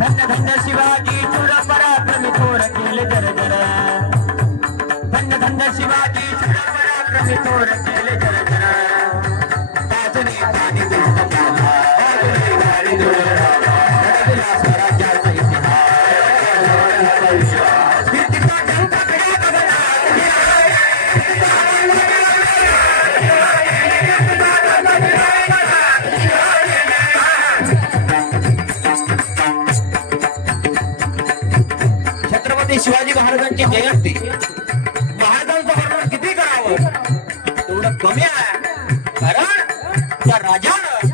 धन्य धन्य शिवाजी चूर पराक्रमी थोर केले जर जर धन्य धन्य शिवाजी चूर पराक्रमी थोर केले जर छत्रपती शिवाजी महाराजांची जयंती. महाराजांचं वर्णन किती करावं? तेवढं कमी आहे. कारण त्या राजानं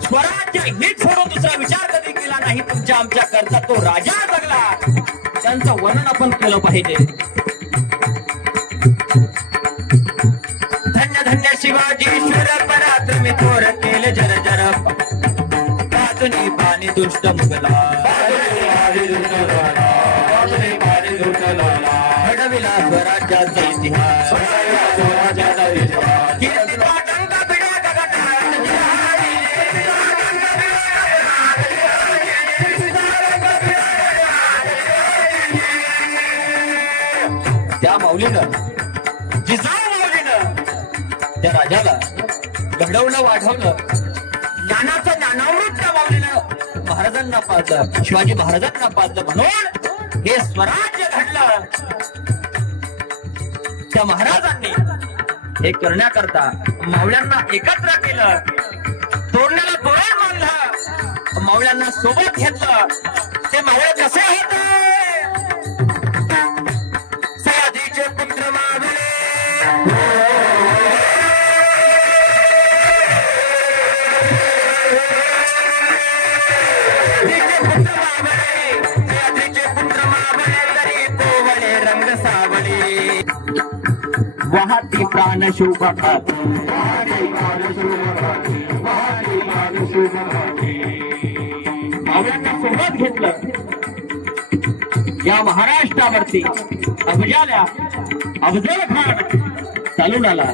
स्वराज्य हेच सोडून दुसरा विचार कधी केला नाही? तुमच्या आमच्या करता तो राजा जगला. त्यांचं वर्णन आपण केलं पाहिजे. धन्य धन्य शिवाजी शूर पराक्रमी थोर केले जर जर पाणी दुष्ट मुगला. त्या माऊलीनं जिजाऊ माऊलीनं त्या राजाला घडवलं वाढवलं. ज्ञानाचं ज्ञानावृत त्या माऊलीनं महाराजांना पाजलं शिवाजी महाराजांना पाजलं म्हणून हे स्वराज्य घडलं. त्या महाराजांनी हे करण्याकरता मावळ्यांना एकत्र केलं. तोरण्याला तोरण बांधलं. मावळ्यांना सोबत घेतलं. ते मावळे कसे होते वाहती प्राण शोभात मावळ्यांना सोबत घेतलं. या महाराष्ट्रावरती अफजाल्या अफजल खान चालून आला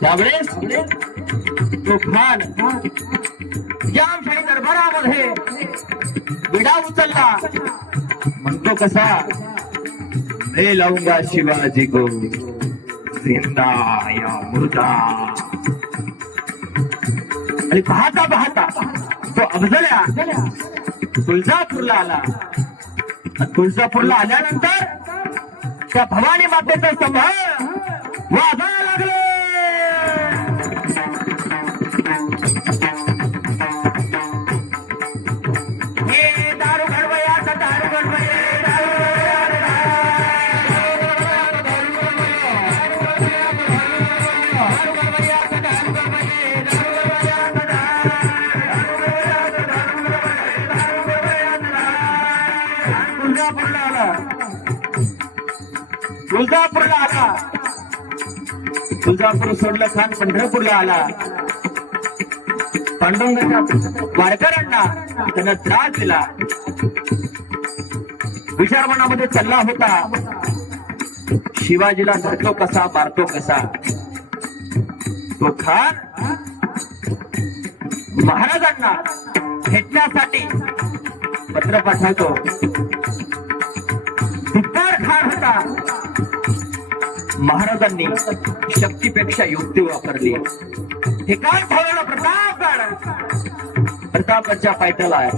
त्यावेळेस तो खान जामशाही दरबारामध्ये विडा उचलला. म्हणतो कसा? मैं लाऊंगा शिवाजी को जिंदा या मुर्दा आणि पाहता पाहता तो अफजल्या तुळजापूरला आला. तुळजापूरला आल्यानंतर त्या भवानी मातेचा संभाळ वादा तुळजापूरला आला. तुळजापूरला आला. तुळजापूर सोडलं खान पंढरपूरला आला. पांडुरंगाच्या वारकऱ्यांना त्यानं त्रास दिला. विचार मनामध्ये चालला होता. शिवाजीला धरतो कसा मारतो कसा? तो खान महाराजांना भेटण्यासाठी पत्र पाठवतो. धिक्कार महाराजांनी शक्तीपेक्षा युक्ती वापरली. हे काय ठेवलेला प्रतापगड प्रतापगडच्या पायथ्याला आहे.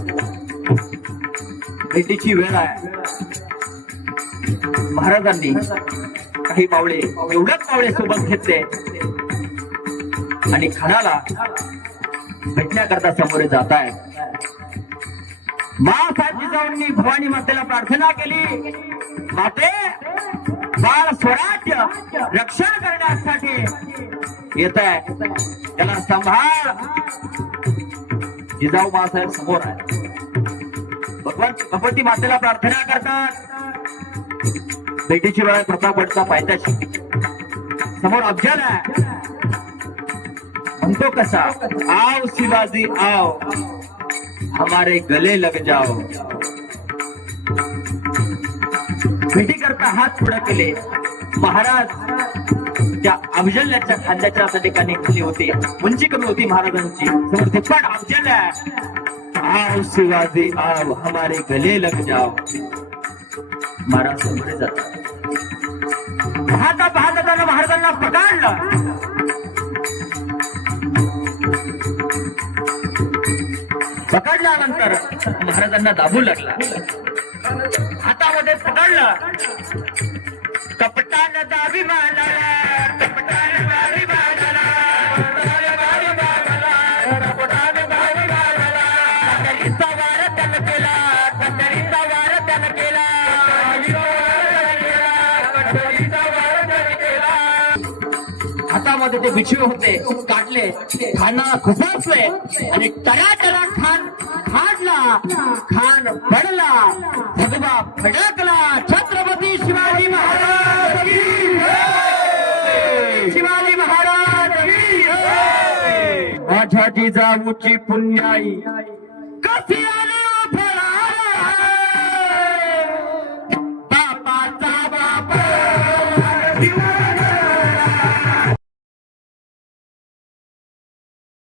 भेटीची वेळ आहे. महाराजांनी काही मावळे एवढ्याच मावळे सोबत घेतले. आणि खणाला भेटण्याकरता समोर जात आहे. मासाहेब जिजाऊंनी भवानी मातेला प्रार्थना केली. माते बाळ स्वराज्य रक्षण करण्यासाठी येत आहे. त्याला सांभाळ. जिजाऊ मासाहेब समोर आहे. भगवंत भगवती मातेला प्रार्थना करतात. भेटीची वेळ प्रतापगडचा पायथ्याशी. समोर अफजल आहे. म्हणतो कसा? आव शिवाजी आव हमारे गले लग जाओ. भेटी करता हात पुढे केले. महाराज त्या अफजल्याच्या खांद्याच्या त्या ठिकाणी खाली होते. उंची कमी होती महाराजांची. समजते पण अफजल्या आव शिवाजी आव हमारे गले लग जाओ. महाराज समोर जात पाहता पाहता त्यानं महाराजांना पकडलं. पकडल्यानंतर महाराजांना दाबू लागला. हातामध्ये पकडलं. कपटान दाबी कपटान कपटान वार त्यानं केला वार त्यानं केला हातामध्ये ते बिछवे होते. काढले खाना खुपासले. आणि टरा टरा खान खाडला खान पडला. भगवा फडकला छत्रपती शिवाजी महाराज शिवाजी महाराज माझ्या जिजाऊची पुण्याई. कशी आली हो